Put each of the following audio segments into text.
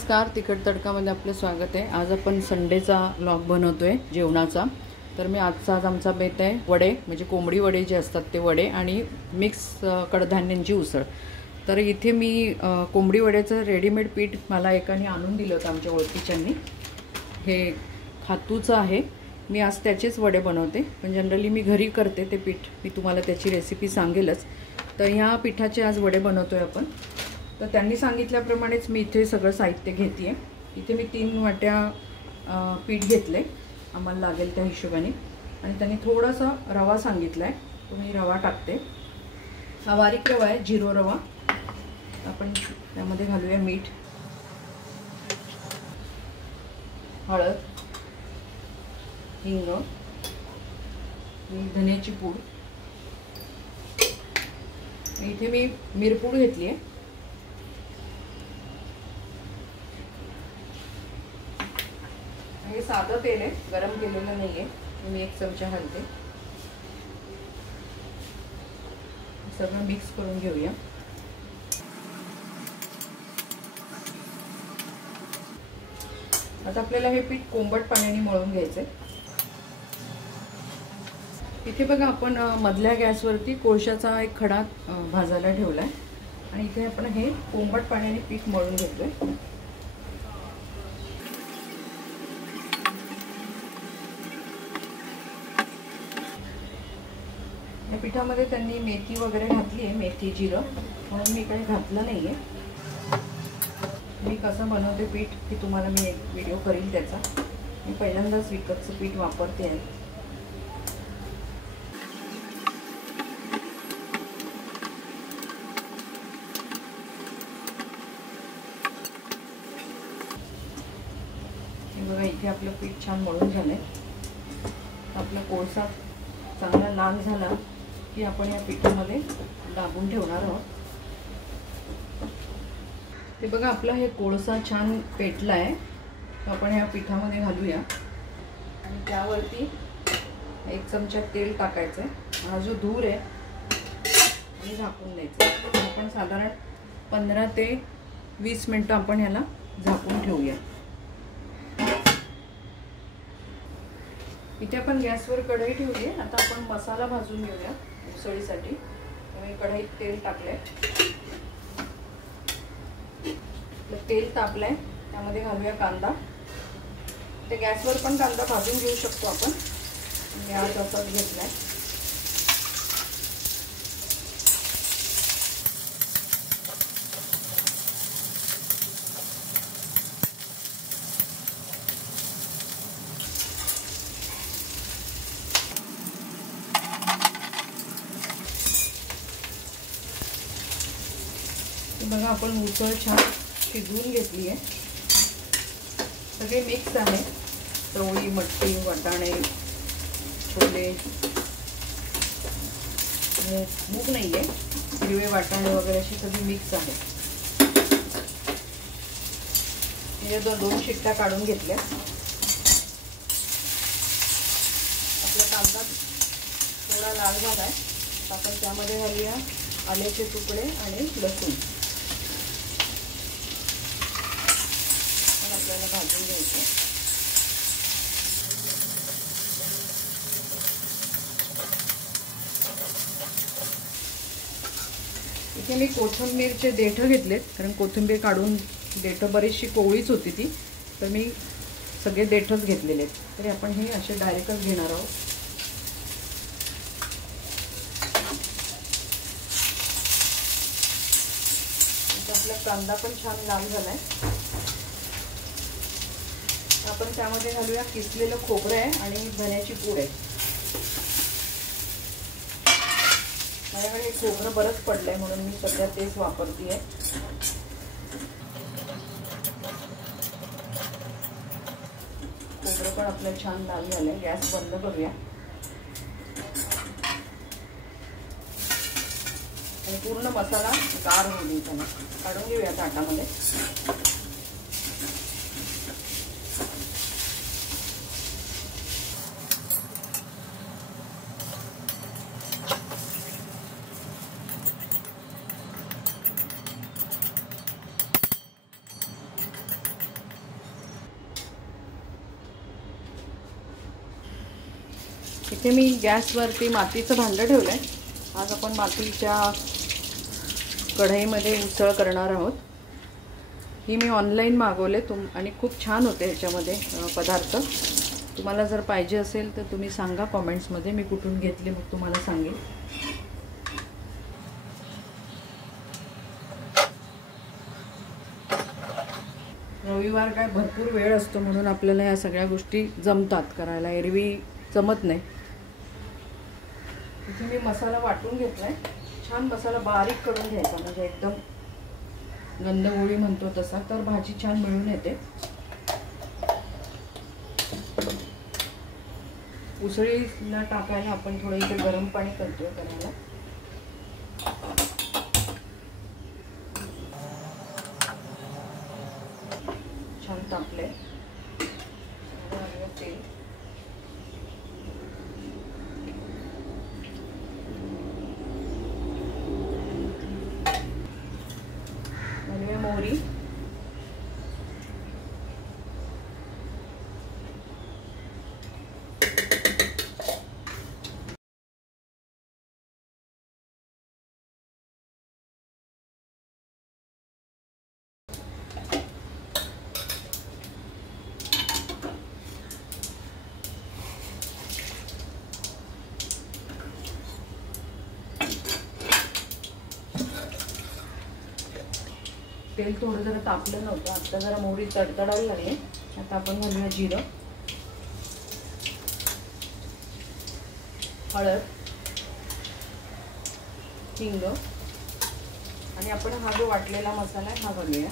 नमस्कार, तिखट तडकामध्ये आपलं स्वागत आहे। आज आपण संडेचा व्लॉग बनवतोय जेवणाचा। तर मी आज आमचा बेत आहे वडे, म्हणजे कोंबडी वडे जे असतात ते वडे आणि मिक्स कडधान्यांची उसळ। तर इथे मी कोंबडी वड्याचं रेडीमेड पीठ मला एकाने आणून दिलं होतं आमच्या ओळखीच्यांनी। हे खातूचं आहे। मी आज त्याचेच वडे बनवते, पण जनरली मी घरी करते ते पीठ। मी तुम्हाला त्याची रेसिपी सांगेलच। तर ह्या पिठाचे आज वडे बनवतोय आपण। तर त्यांनी सांगितल्याप्रमाणेच मी इथे सगळं साहित्य घेतेय। इथे मी 3 वाट्या पीठ घेतले, आम्हाला लागेल त्या हिशोबाने। आणि त्यांनी थोडासा रवा सांगितलाय, तो मी रवा टाकते। हा बारीक रवा आहे, जिरो रवा। आपण त्यामध्ये घालूया मीठ, हळद, हिंग, धन्याची पूड। इथे मी मिरपूड घेतली आहे। हे साधं तेल आहे, गरम केलेलं नाहीये। मी 1 चमचा घालते। सगळं मिक्स करून घेऊया। आता आपल्याला हे पीठ कोंबट पाण्याने मळून घ्यायचंय। इथे बघा, आपण मधल्या गॅसवरती कोळशाचा एक खडा भाजायला ठेवलाय आणि इथे आपण हे कोंबट पाण्याने पीठ मळून घेतोय। या पिठामध्ये त्यांनी मेथी वगैरे घातली आहे, मेथी जिरं, म्हणून मी काही घातलं नाहीये। मी कसं बनवते पीठ की तुम्हाला मी एक व्हिडिओ करील त्याचा। मी पहिल्यांदाच विकतचं पीठ वापरते आहे। बघा, इथे आपलं पीठ छान मळून झालंय। आपला कोळसा चांगला लाल झाला की आपण या पिठामध्ये दाबून ठेवणार आहोत। ते बघा, आपला हे कोळसा छान पेटला आहे। आपण या पिठामध्ये घालूया आणि त्यावरती 1 चमचा तेल टाकायचं आहे। हा जो धूर आहे आणि झाकून द्यायचं। आपण साधारण 15 ते 20 मिनिटं आपण याला झाकून ठेवूया। इथे आपण गॅसवर कढई ठेवली आहे। आता आपण मसाला भाजून घेऊया उसळीसाठी। मी कढईत तेल टाकलंय, तेल तापलंय, त्यामध्ये घालूया कांदा। ते गॅसवर पण कांदा भाजून घेऊ शकतो आपण, गॅस असाच घेतलाय। बघा, आपण उसळ छान शिजवून घेतली आहे। सगळे मिक्स आहे, चवळी, मटकी, वाटाणे, छोले, मूग नाहीये, हिरवे वाटाणे वगैरे अशी सगळी मिक्स आहे। हे 2 शिट्ट्या काढून घेतल्या। आपला कांदा थोडा लाल झालाय, आपण त्यामध्ये घालूया आल्याचे तुकडे आणि लसूण। आपल्याला भाजून घ्यायचं। इथे मी कोथिंबीरचे देठ घेतलेत, कारण कोथिंबीर काढून देठ बरीचशी कोवळीच होती ती, तर मी सगळे देठच घेतलेले आहेत। तरी आपण हे असे डायरेक्टच घेणार आहोत। आपला कांदा पण छान लाल झालाय। आपण त्यामध्ये घालूया किसलेलं खोबरं आहे आणि धन्याची पूड आहे। माझ्याकडे हे खोबरं बरंच पडलंय म्हणून मी सध्या तेच वापरते आहे। खोबरं पण आपलं छान लाल झालंय। गॅस बंद करूया आणि पूर्ण मसाला गार होऊ देऊ, काढून घेऊया ताटामध्ये। इथे मी गॅसवरती मातीचं भांडं ठेवलं आहे. आज आपण मातीच्या कढईमध्ये उसळ करणार आहोत. ही मी ऑनलाईन मागवले आणि खूप छान होते ह्याच्यामध्ये पदार्थ. तुम्हाला जर पाहिजे असेल तर तुम्ही सांगा कॉमेंट्समध्ये, मी कुठून घेतले मग तुम्हाला सांगेन. रविवार काय भरपूर वेळ असतो म्हणून आपल्याला या सगळ्या गोष्टी जमतात करायला, एरवी जमत नाही. इथे मी मसाला वाटून घेतलाय. छान मसाला बारीक करून घ्यायचा, म्हणजे एकदम गंधगोळी म्हणतो तसा, तर भाजी छान मिळून येते. उसळीला टाकायला आपण थोडं इथे गरम पाणी करतोय करायला. छान तापले. तेल आणि मोहरी, तेल थोडं जरा तापलं नव्हतं, आता जरा मोहरी तडतडायला लागली. आता आपण घालूया जिरं, हळद, हिंग आणि आपण हा जो वाटलेला मसाला आहे हा घालूया.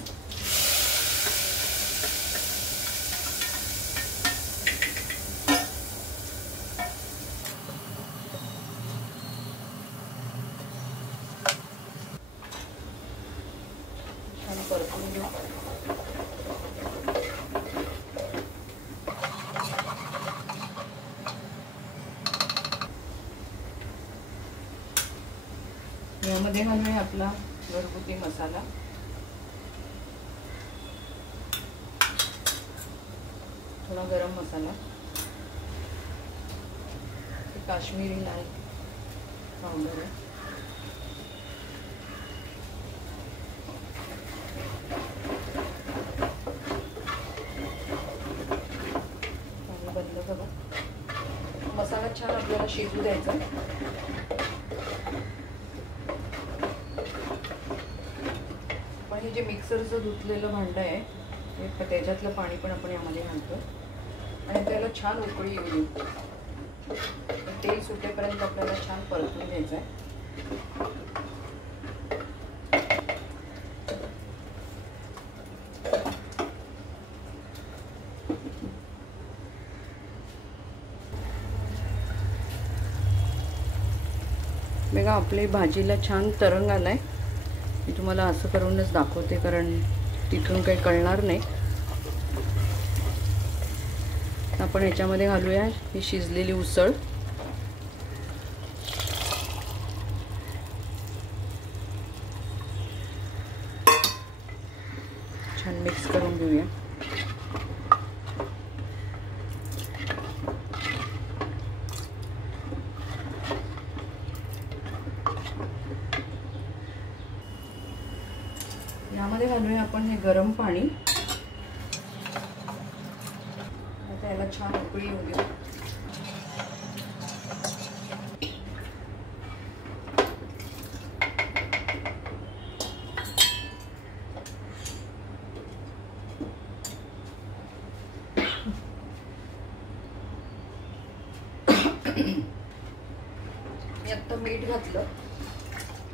छान परतून घेऊ. यामध्ये घालूया आपला घरगुती मसाला, थोडा गरम मसाला, काश्मीरी लाल पावडर आहे, बंद करू. मसाला छान आपल्याला शिजू द्यायचा. पण हे जे मिक्सरचं धुतलेलं भांडं आहे हे त्याच्यातलं पाणी पण आपण यामध्ये घालतो आणि त्याला छान उकळी येऊ देऊ. तेल सुटेपर्यंत आपल्याला छान परतून घ्यायचं आहे. बघा आपली भाजीला छान तरंग आलाय. मी तुम्हाला असं करूनच दाखवते कारण तिथून काही कळणार नाही. आपण ह्याच्यामध्ये घालूया ही शिजलेली उसळ. छान मिक्स करून घेऊया. यामध्ये घालूया आपण हे गरम पाणी. आता याला छान उकळी येऊ देऊ. मी आता मीठ घातलं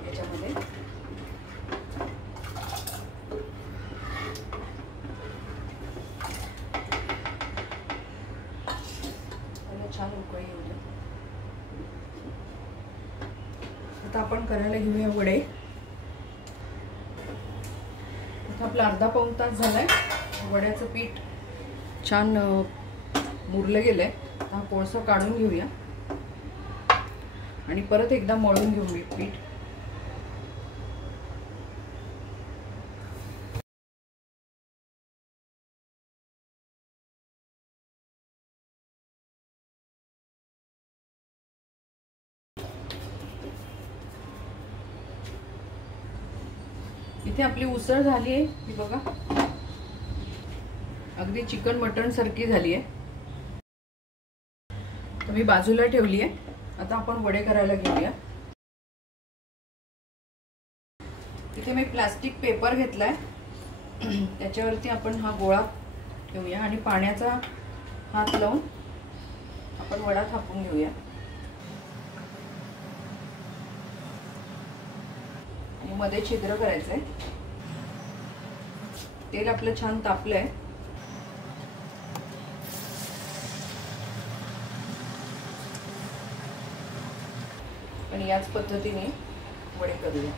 याच्यामध्ये. छान उकळी येऊ दे. आता आपण करायला घेऊया वडे. आता आपला अर्धा पाऊण तास झालाय. वड्याचं पीठ छान मुरलं गेलंय. हा कोळसा काढून घेऊया आणि परत एकदा मळून घेऊ पीठ. इथे आपली उसळ झाली आहे, ही बघा अगदी चिकन मटण सारखी झाली आहे. तर मी बाजूला ठेवली आहे. आता आपण वडे करायला घेऊया. इथे मी प्लास्टिक पेपर घेतलाय, त्याच्यावरती आपण हा गोळा ठेवूया आणि पाण्याचा हात लावून आपण वडा थापून घेऊया. आणि मध्ये छिद्र करायचंय. तेल आपलं छान तापलंय. आणि याच पद्धतीने वडे करूया.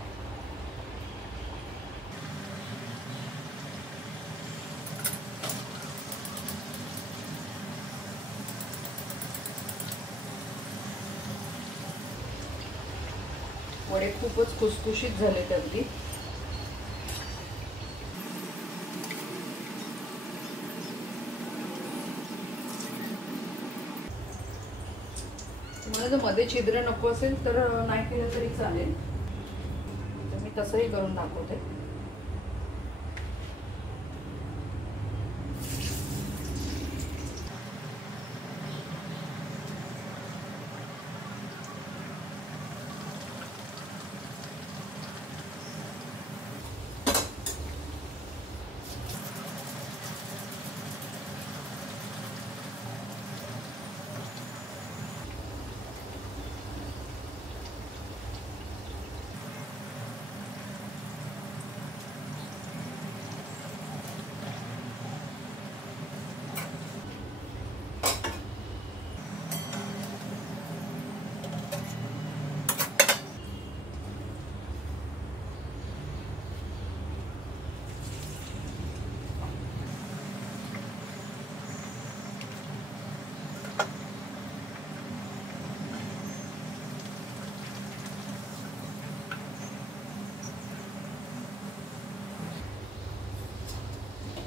वडे खूपच खुसखुशीत झालेत अगदी. तुम्हाला जर मध्ये छिद्र नको असेल तर नाही केलं तरी चालेल. तर मी तसंही करून दाखवते.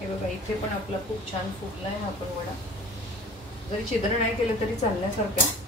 हे बघा इथे पण आपला खूप छान फुगला आहे हा पण वडा. जरी छिद्र नाही केलं तरी चालण्यासारखं.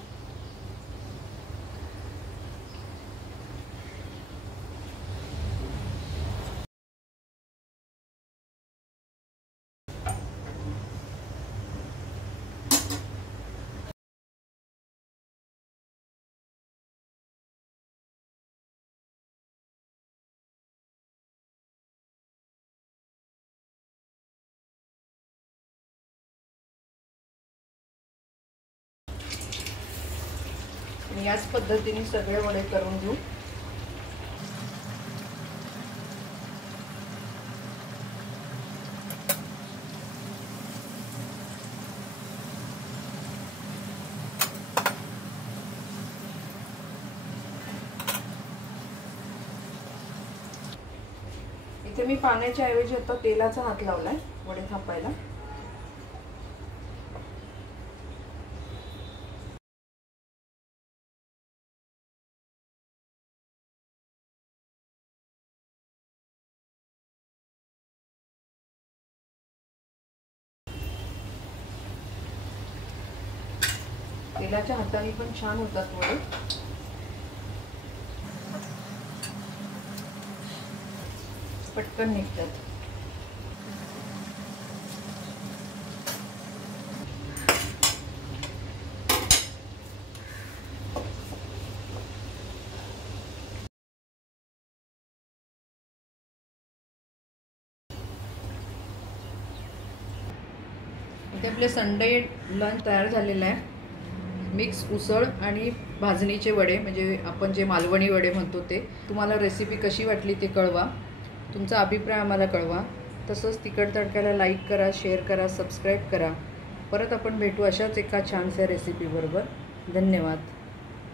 याच पद्धतीने सगळे वडे करून घेऊ. इथे मी पाण्याच्या ऐवजी आता तेलाचा हात लावलाय वडे थापायला. तेलाच्या हाताने पण छान होतात वडे. पटकन निघतात. इथे आपले संडे लंच तयार झालेलं आहे. मिक्स उसळ आणि भाजणीचे वडे, म्हणजे आपण जे मालवणी वडे म्हणतो ते. तुम्हाला रेसिपी कशी वाटली ते कळवा. तुमचा अभिप्राय आम्हाला कळवा. तसंच तिखट तडक्याला लाईक करा, शेअर करा, सबस्क्राईब करा. परत आपण भेटू अशाच एका छानशा रेसिपीबरोबर. धन्यवाद.